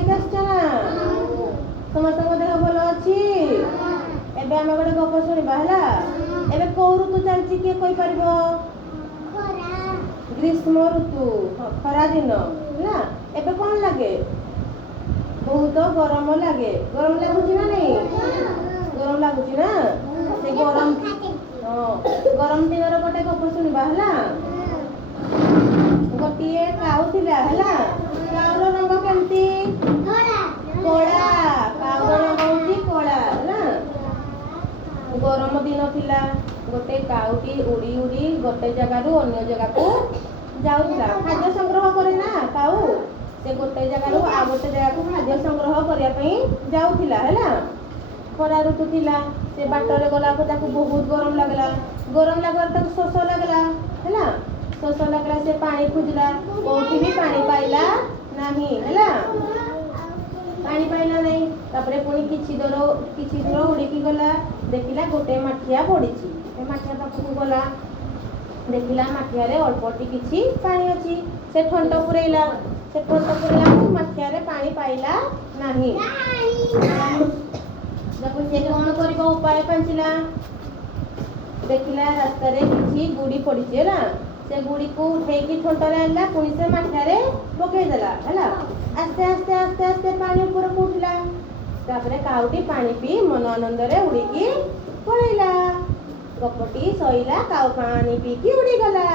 ଖାଇକି ଆସିଛ ନା? ସମସ୍ତଙ୍କ ଦେହ ଭଲ ଅଛି? ଏବେ ଆମେ ଗୋଟେ ଗପ ଶୁଣିବା ହେଲା। ଏବେ କୋଉ ଋତୁ ଚାଲିଛି କିଏ କହିପାରିବ? ଗ୍ରୀଷ୍ମ ଋତୁ, ଖରା ଦିନ ହେଲା। ଏବେ କଣ ଲାଗେ? ବହୁତ ଗରମ ଲାଗେ। ଗରମ ଲାଗୁଛି ନା ନାଇଁ? ଗରମ ଲାଗୁଛି ନା? ସେ ଗରମ ଗରମ ଦିନର ଗୋଟେ ଗପ ଶୁଣିବା ହେଲା। ଗୋଟିଏ କାଉ ଥିଲା ହେଲା। କାଉର ରଙ୍ଗ କେମିତି? କଳା। କାଉର ରଙ୍ଗ ହଉଛି କଳା ହେଲା। ଗରମ ଦିନ ଥିଲା। ଗୋଟେ କାଉଟି ଉଡ଼ି ଉଡ଼ି ଗୋଟେ ଜାଗାରୁ ଅନ୍ୟ ଜାଗାକୁ ଯାଉଥିଲା। ଖାଦ୍ୟ ସଂଗ୍ରହ କରେ ନା କାଉ। ସେ ଗୋଟେ ଜାଗାରୁ ଆଉ ଗୋଟେ ଜାଗାକୁ ଖାଦ୍ୟ ସଂଗ୍ରହ କରିବା ପାଇଁ ଯାଉଥିଲା ହେଲା। ଖରା ଋତୁ ଥିଲା। ସେ ବାଟରେ ଗଲାକୁ ତାକୁ ବହୁତ ଗରମ ଲାଗିଲା। ଗରମ ଲାଗିବାରୁ ତାକୁ ଶୋଷ ଲାଗିଲା ହେଲା। ଶୋଷ ଲାଗିଲା, ସେ ପାଣି ଖୋଜିଲା। କୋଉଠି ବି ପାଣି ପାଇଲା ନାହିଁ ହେଲା। ପାଣି ପାଇଲା ନାହିଁ। ତାପରେ ପୁଣି କିଛି ଦୂର ଉଡ଼ିକି ଗଲା। ଦେଖିଲା ଗୋଟେ ମାଠିଆ ପଡ଼ିଛି। ସେ ମାଠିଆ ପାଖକୁ ଗଲା। ଦେଖିଲା ମାଠିଆରେ ଅଳ୍ପଟି କିଛି ପାଣି ଅଛି। ସେ ଥଣ୍ଟ ପୁରେଇଲା। ସେ ଥଣ୍ଟ ପୁରେଇଲାକୁ ମାଠିଆରେ ପାଣି ପାଇଲା ନାହିଁ। ତାକୁ ସେ କଣ କରିବ ଉପାୟ ପାଞ୍ଚିଲା। ଦେଖିଲା ରାସ୍ତାରେ କିଛି ଗୁଡ଼ି ପଡ଼ିଛି ହେଲା। ସେ ଗୁଡ଼ିକୁ ଉଠେଇକି ଥଣ୍ଟରେ ଆଣିଲା। ପୁଣି ସେ ମାଠିଆରେ ପକେଇଦେଲା ହେଲା। ଆସ୍ତେ ଆସ୍ତେ ଆସ୍ତେ ଆସ୍ତେ ପାଣି ଉପରକୁ ଉଠିଲା। ତାପରେ କାଉଟି ପାଣି ପିଇ ମନ ଆନନ୍ଦରେ ଉଡ଼ିକି ପଳେଇଲା। ଗପଟି ସଇଲା। କାଉ ପାଣି ପିଇକି ଉଡ଼ିଗଲା।